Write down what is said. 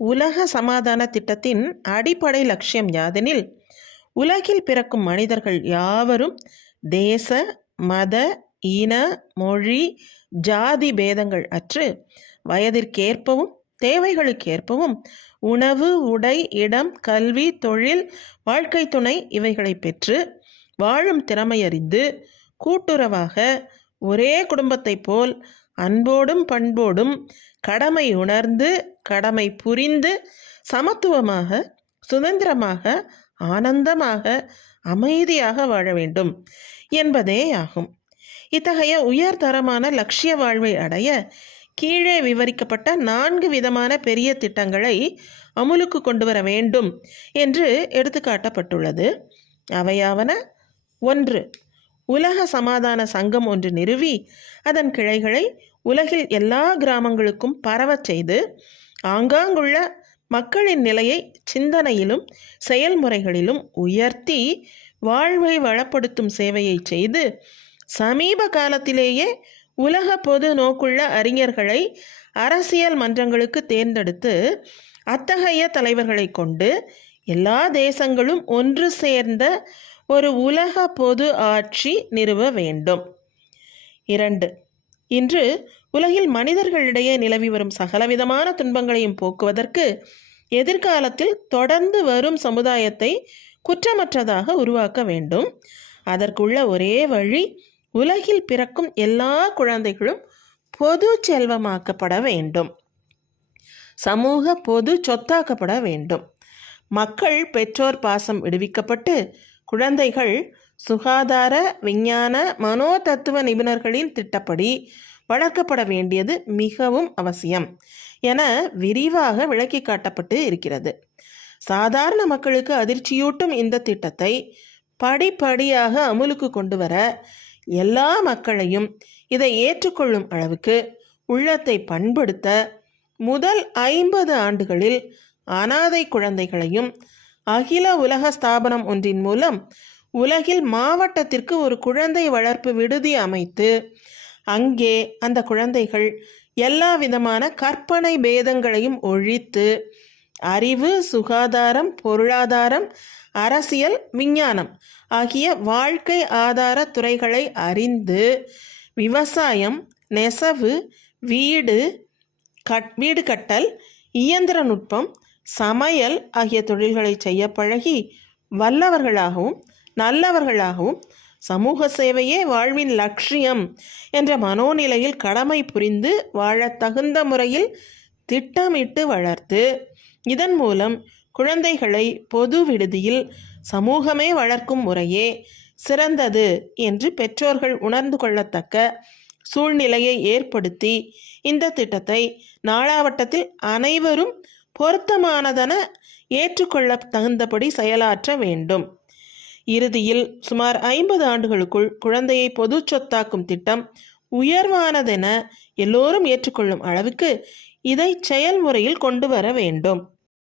உலக சமாதான திட்டத்தின் அடிப்படை லட்சியம் யாதெனில், உலகில் பிறக்கும் மனிதர்கள் யாவரும் தேச, மத, இன, மொழி, ஜாதி பேதங்கள் அற்று வயதிற்கேற்பவும் தேவைகளுக்கேற்பவும் உணவு, உடை, இடம், கல்வி, தொழில், வாழ்க்கை துணை இவைகளை பெற்று வாழும் திறமையறிந்து கூட்டுறவாக ஒரே குடும்பத்தைப் போல் அன்போடும் பண்போடும் கடமை உணர்ந்து கடமை புரிந்து சமத்துவமாக, சுதந்திரமாக, ஆனந்தமாக, அமைதியாக வாழ வேண்டும் என்பதே ஆகும். இத்தகைய உயர்தரமான லட்சிய வாழ்வை அடைய கீழே விவரிக்கப்பட்ட 4 விதமான பெரிய திட்டங்களை அமுலுக்கு கொண்டு வர வேண்டும் என்று எடுத்துக்காட்டப்பட்டுள்ளது. அவையாவன: 1. உலக சமாதான சங்கம் ஒன்று நிறுவி அதன் கிளைகளை உலகில் எல்லா கிராமங்களுக்கும் பரவச் செய்து ஆங்காங்குள்ள மக்களின் நிலையை சிந்தனையிலும் செயல்முறைகளிலும் உயர்த்தி வாழ்வை வளப்படுத்தும் சேவையை செய்து சமீப காலத்திலேயே உலக பொது நோக்குள்ள அறிஞர்களை அரசியல் மன்றங்களுக்கு தேர்ந்தெடுத்து அத்தகைய தலைவர்களை கொண்டு எல்லா தேசங்களும் ஒன்று சேர்ந்த ஒரு உலக பொது ஆட்சி நிறுவ வேண்டும். 2. இன்று உலகில் மனிதர்களிடையே நிலவி வரும் சகலவிதமான துன்பங்களையும் போக்குவதற்கு எதிர்காலத்தில் தொடர்ந்து வரும் சமுதாயத்தை குற்றமற்றதாக உருவாக்க வேண்டும். அதற்குள்ள ஒரே வழி, உலகில் பிறக்கும் எல்லா குழந்தைகளும் பொது செல்வமாக்கப்பட வேண்டும், சமூக பொது சொத்தாக்கப்பட வேண்டும். மக்கள் பெற்றோர் பாசம் விடுவிக்கப்பட்டு குழந்தைகள் சுகாதார, விஞ்ஞான, மனோதத்துவ நிபுணர்களின் திட்டப்படி வளர்க்கப்பட வேண்டியது மிகவும் அவசியம் என விரிவாக விளக்கி காட்டப்பட்டு இருக்கிறது. சாதாரண மக்களுக்கு அதிர்ச்சியூட்டும் இந்த திட்டத்தை படிப்படியாக அமுலுக்கு கொண்டு வர எல்லா மக்களையும் இதை ஏற்றுக்கொள்ளும் அளவுக்கு உள்ளத்தை பண்படுத்த முதல் 50 ஆண்டுகளில் அனாதை குழந்தைகளையும் அகில உலக ஸ்தாபனம் ஒன்றின் மூலம் உலகில் மாவட்டத்திற்கு ஒரு குழந்தை வளர்ப்பு விடுதி அமைத்து அங்கே அந்த குழந்தைகள் எல்லா விதமான கற்பனை பேதங்களையும் ஒழித்து அறிவு, சுகாதாரம், பொருளாதாரம், அரசியல், விஞ்ஞானம் ஆகிய வாழ்க்கை ஆதார துறைகளை அறிந்து விவசாயம், நெசவு, வீடு கட்டல், இயந்திர நுட்பம், சமையல் ஆகிய தொழில்களை செய்ய பழகி வல்லவர்களாகவும் நல்லவர்களாகவும் சமூக சேவையே வாழ்வின் லட்சியம் என்ற மனோநிலையில் கடமை புரிந்து வாழ தகுந்த முறையில் திட்டமிட்டு வளர்த்து இதன் மூலம் குழந்தைகளை பொது விடுதியில் சமூகமே வளர்க்கும் முறையே சிறந்தது என்று பெற்றோர்கள் உணர்ந்து கொள்ளத்தக்க சூழ்நிலையை ஏற்படுத்தி இந்த திட்டத்தை நாளாவட்டத்தில் அனைவரும் பொருத்தமானதென ஏற்றுக்கொள்ள தகுந்தபடி செயலாற்ற வேண்டும். இறுதியில் சுமார் 50 ஆண்டுகளுக்குள் குழந்தையை பொது சொத்தாக்கும் திட்டம் உயர்வானதென எல்லோரும் ஏற்றுக்கொள்ளும் அளவுக்கு இதை செயல்முறையில் கொண்டு வர வேண்டும்.